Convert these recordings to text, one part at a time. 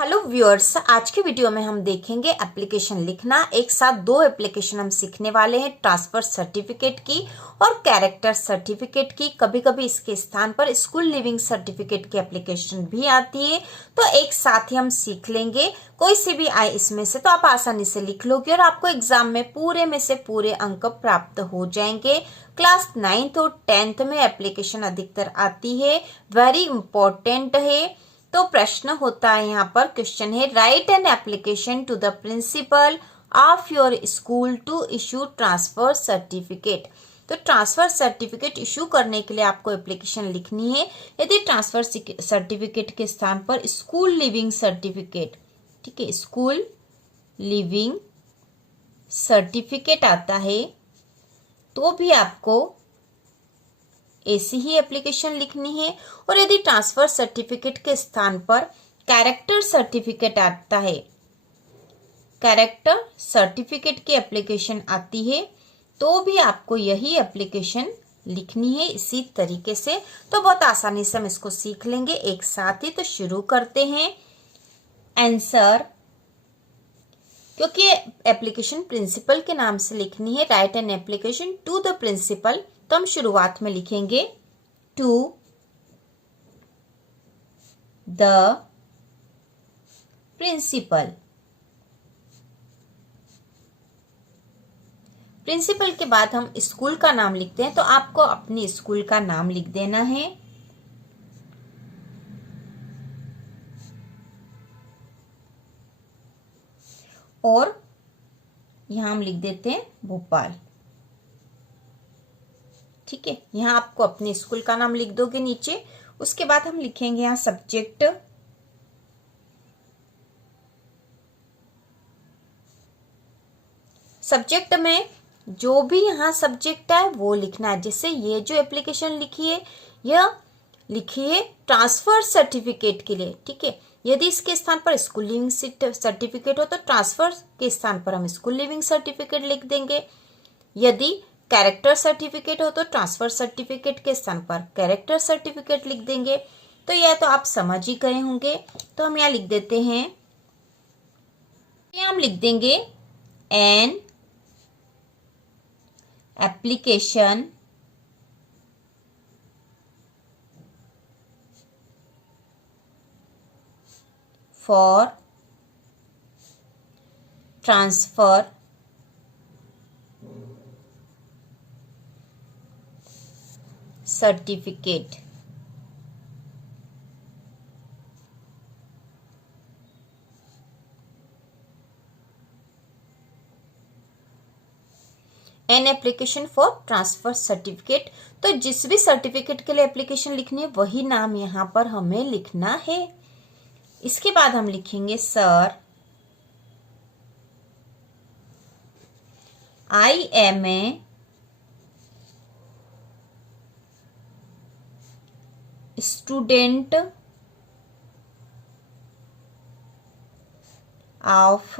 Hello viewers, आज के video में हम देखेंगे एप्लीकेशन लिखना। एक साथ दो एप्लीकेशन हम सीखने वाले हैं, ट्रांसफर सर्टिफिकेट की और कैरेक्टर सर्टिफिकेट की। कभी कभी इसके स्थान पर स्कूल लिविंग सर्टिफिकेट की एप्लीकेशन भी आती है, तो एक साथ ही हम सीख लेंगे। कोई सी भी आए इसमें से तो आप आसानी से लिख लोगे और आपको एग्जाम में पूरे में से पूरे अंक प्राप्त हो जाएंगे। क्लास 9th और 10th में एप्लीकेशन अधिकतर आती है, वेरी इंपॉर्टेंट है। तो प्रश्न होता है, यहाँ पर क्वेश्चन है, write an application to the principal of your school to issue transfer certificate. तो ट्रांसफर सर्टिफिकेट इशू करने के लिए आपको एप्लीकेशन लिखनी है। यदि ट्रांसफर सर्टिफिकेट के स्थान पर स्कूल लिविंग सर्टिफिकेट, ठीक है, स्कूल लिविंग सर्टिफिकेट आता है तो भी आपको ऐसी ही एप्लीकेशन लिखनी है। और यदि ट्रांसफर सर्टिफिकेट के स्थान पर कैरेक्टर सर्टिफिकेट आता है, कैरेक्टर सर्टिफिकेट की एप्लीकेशन आती है तो भी आपको यही एप्लीकेशन लिखनी है इसी तरीके से। तो बहुत आसानी से हम इसको सीख लेंगे एक साथ ही। तो शुरू करते हैं। आंसर, क्योंकि एप्लीकेशन प्रिंसिपल के नाम से लिखनी है, write an application to the principal, तो हम शुरुआत में लिखेंगे टू द प्रिंसिपल। प्रिंसिपल के बाद हम स्कूल का नाम लिखते हैं, तो आपको अपनी स्कूल का नाम लिख देना है। और यहां हम लिख देते हैं भोपाल। ठीक है, यहां आपको अपने स्कूल का नाम लिख दोगे नीचे। उसके बाद हम लिखेंगे यहां सब्जेक्ट, सब्जेक्ट में जो भी यहाँ सब्जेक्ट है वो लिखना है। जैसे ये जो एप्लीकेशन लिखी है, यह लिखी है ट्रांसफर सर्टिफिकेट के लिए। ठीक है, यदि इसके स्थान पर स्कूल लिविंग सर्टिफिकेट हो तो ट्रांसफर के स्थान पर हम स्कूल लिविंग सर्टिफिकेट लिख देंगे। यदि कैरेक्टर सर्टिफिकेट हो तो ट्रांसफर सर्टिफिकेट के स्थान पर कैरेक्टर सर्टिफिकेट लिख देंगे। तो यह तो आप समझ ही गए होंगे। तो हम यहाँ लिख देते हैं, हम लिख देंगे N application for transfer certificate. N application for transfer certificate. तो जिस भी सर्टिफिकेट के लिए एप्लीकेशन लिखनी है वही नाम यहां पर हमें लिखना है। इसके बाद हम लिखेंगे sir, I am a student of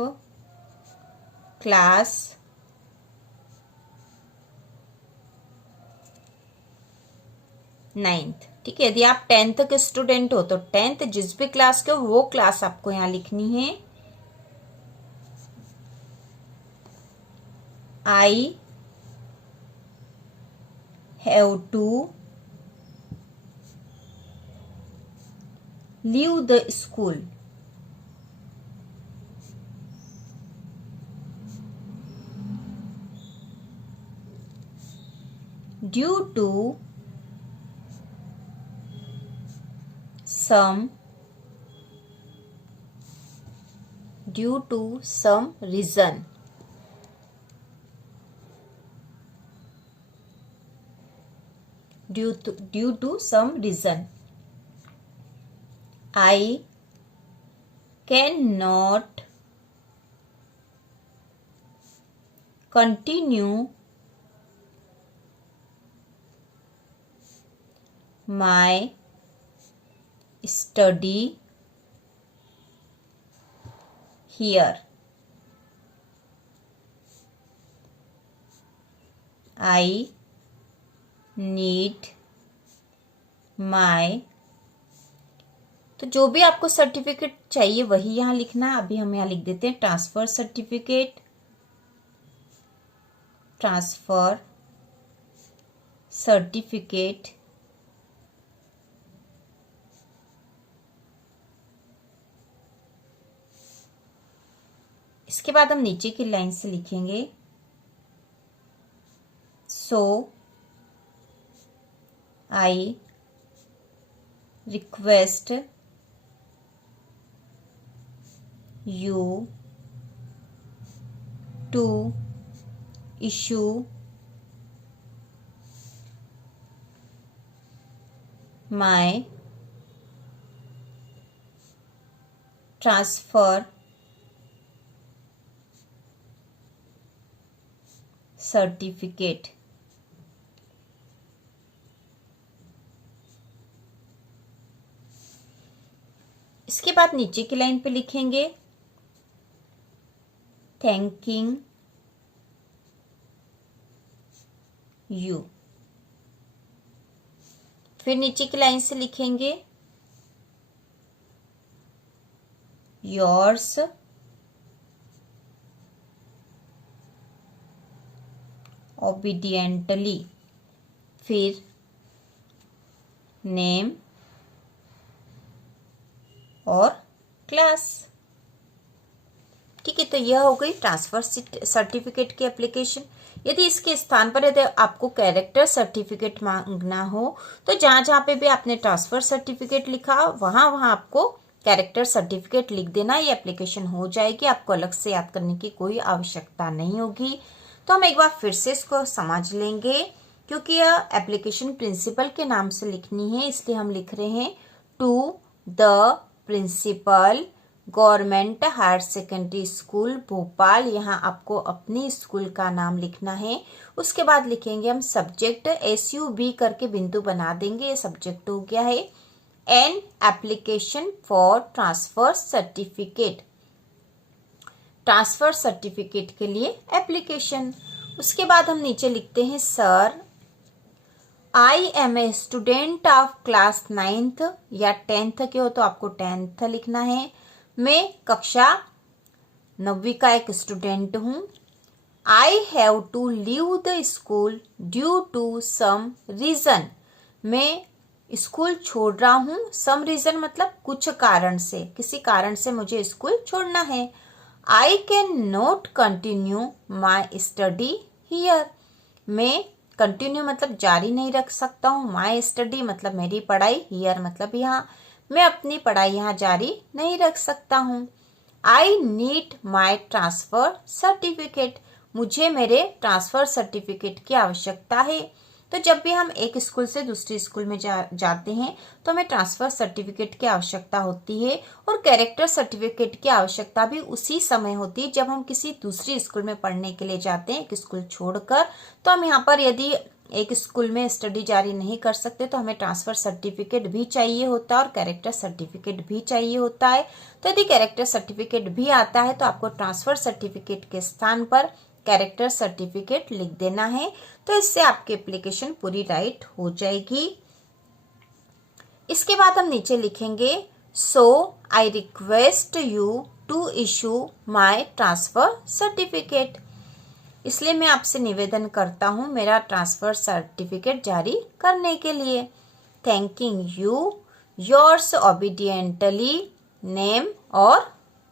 class 9th। ठीक है, यदि आप 10th के स्टूडेंट हो तो 10th, जिस भी क्लास के हो वो क्लास आपको यहां लिखनी है। I have to leave the school due to some reason। due to some reason I cannot continue my study here। I need my तो जो भी आपको सर्टिफिकेट चाहिए वही यहाँ लिखना है। अभी हम यहाँ लिख देते हैं ट्रांसफर सर्टिफिकेट, ट्रांसफर सर्टिफिकेट, इसके बाद हम नीचे की लाइन से लिखेंगे so I request you to issue my transfer certificate। इसके बाद नीचे की लाइन पे लिखेंगे थैंकिंग यू। फिर नीचे की लाइन से लिखेंगे योर्स ओबीडियंटली, फिर नेम और क्लास। ठीक है, तो यह हो गई ट्रांसफर सर्टिफिकेट की एप्लीकेशन। यदि इसके स्थान पर यदि आपको कैरेक्टर सर्टिफिकेट मांगना हो तो जहां जहां पे भी आपने ट्रांसफर सर्टिफिकेट लिखा वहां वहां आपको कैरेक्टर सर्टिफिकेट लिख देना। ये एप्लीकेशन हो जाएगी, आपको अलग से याद करने की कोई आवश्यकता नहीं होगी। तो हम एक बार फिर से इसको समझ लेंगे, क्योंकि यह एप्लीकेशन प्रिंसिपल के नाम से लिखनी है, इसलिए हम लिख रहे हैं to the principal government higher secondary school Bhopal. यहाँ आपको अपनी स्कूल का नाम लिखना है। उसके बाद लिखेंगे हम सब्जेक्ट, SUB करके बिंदु बना देंगे, ये सब्जेक्ट हो गया है। An application for transfer certificate, transfer certificate के लिए एप्लीकेशन। उसके बाद हम नीचे लिखते हैं sir I am a student of class 9th या 10th के हो तो आपको 10th लिखना है। मैं कक्षा 9वीं का एक स्टूडेंट हूँ। I have to leave the school due to some reason, मैं स्कूल छोड़ रहा हूँ। सम रीजन मतलब कुछ कारण से, किसी कारण से मुझे स्कूल छोड़ना है। आई can not continue my study here, मैं कंटिन्यू मतलब जारी नहीं रख सकता हूँ। माई स्टडी मतलब मेरी पढ़ाई, हियर मतलब यहाँ, मैं अपनी पढ़ाई यहाँ जारी नहीं रख सकता हूँ। आई नीड माई ट्रांसफर सर्टिफिकेट, मुझे मेरे ट्रांसफर सर्टिफिकेट की आवश्यकता है। तो जब भी हम एक स्कूल से दूसरी स्कूल में जाते हैं तो हमें ट्रांसफर सर्टिफिकेट की आवश्यकता होती है, और कैरेक्टर सर्टिफिकेट की आवश्यकता भी उसी समय होती है जब हम किसी दूसरी स्कूल में पढ़ने के लिए जाते हैं, एक स्कूल छोड़कर। तो हम यहाँ पर यदि एक स्कूल में स्टडी जारी नहीं कर सकते तो हमें ट्रांसफर सर्टिफिकेट भी चाहिए होता है और कैरेक्टर सर्टिफिकेट भी चाहिए होता है। तो यदि कैरेक्टर सर्टिफिकेट भी आता है तो आपको ट्रांसफर सर्टिफिकेट के स्थान पर कैरेक्टर सर्टिफिकेट लिख देना है। तो इससे आपकी एप्लीकेशन पूरी राइट हो जाएगी। इसके बाद हम नीचे लिखेंगे so I request you to issue my transfer certificate, इसलिए मैं आपसे निवेदन करता हूं मेरा ट्रांसफर सर्टिफिकेट जारी करने के लिए। Thanking you, yours obediently, name और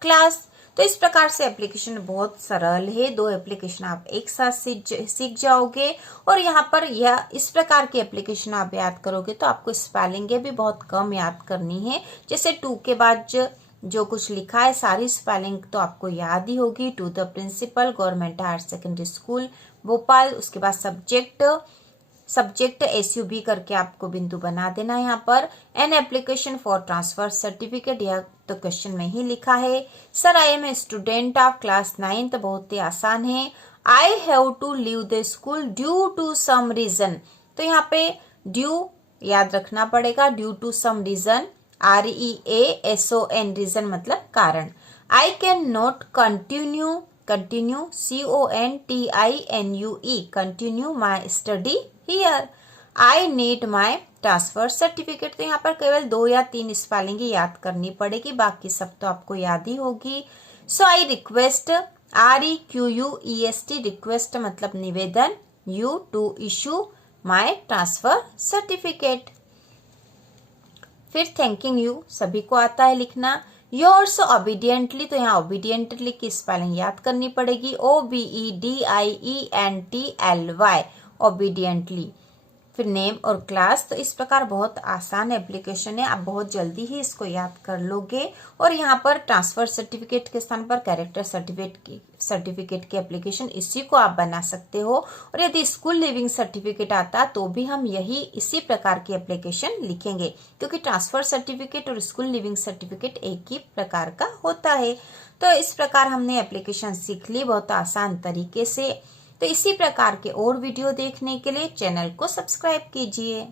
क्लास। तो इस प्रकार से एप्लीकेशन बहुत सरल है, 2 एप्लीकेशन आप एक साथ सीख जाओगे। और यहाँ पर यह इस प्रकार की एप्लीकेशन आप याद करोगे तो आपको स्पेलिंग भी बहुत कम याद करनी है। जैसे टू के बाद जो कुछ लिखा है सारी स्पेलिंग तो आपको याद ही होगी। To the principal government higher secondary school Bhopal, उसके बाद सब्जेक्ट SUB करके आपको बिंदु बना देना है। यहाँ पर an application for transfer certificate, यह तो क्वेश्चन में ही लिखा है। Sir I am a student of class 9th, बहुत ही आसान है। I have to leave the school due to some reason, तो यहाँ पे ड्यू याद रखना पड़ेगा, due to some reason, REASON, reason मतलब कारण। I can not continue CONTINUE, continue my study here. I need my transfer certificate, तो यहाँ पर केवल 2 या 3 स्पेलिंग ही याद करनी पड़ेगी, बाकी सब तो आपको याद ही होगी। So I request, REQUEST, request मतलब निवेदन, you to issue my transfer certificate. फिर थैंकिंग यू, सभी को आता है लिखना। योर्स ओबीडियंटली, तो यहाँ ओबीडियंटली की स्पेलिंग याद करनी पड़ेगी, OBEDIENTLY, ओबीडियंटली। फिर नेम और क्लास, तो इस प्रकार बहुत आसान एप्लीकेशन है, आप बहुत जल्दी ही इसको याद कर लोगे। और यहाँ पर ट्रांसफर सर्टिफिकेट के स्थान पर कैरेक्टर सर्टिफिकेट की एप्लीकेशन इसी को आप बना सकते हो। और यदि स्कूल लिविंग सर्टिफिकेट आता तो भी हम इसी प्रकार की एप्लीकेशन लिखेंगे, क्योंकि ट्रांसफर सर्टिफिकेट और स्कूल लिविंग सर्टिफिकेट एक ही प्रकार का होता है। तो इस प्रकार हमने एप्लीकेशन सीख ली बहुत आसान तरीके से। तो इसी प्रकार के और वीडियो देखने के लिए चैनल को सब्सक्राइब कीजिए।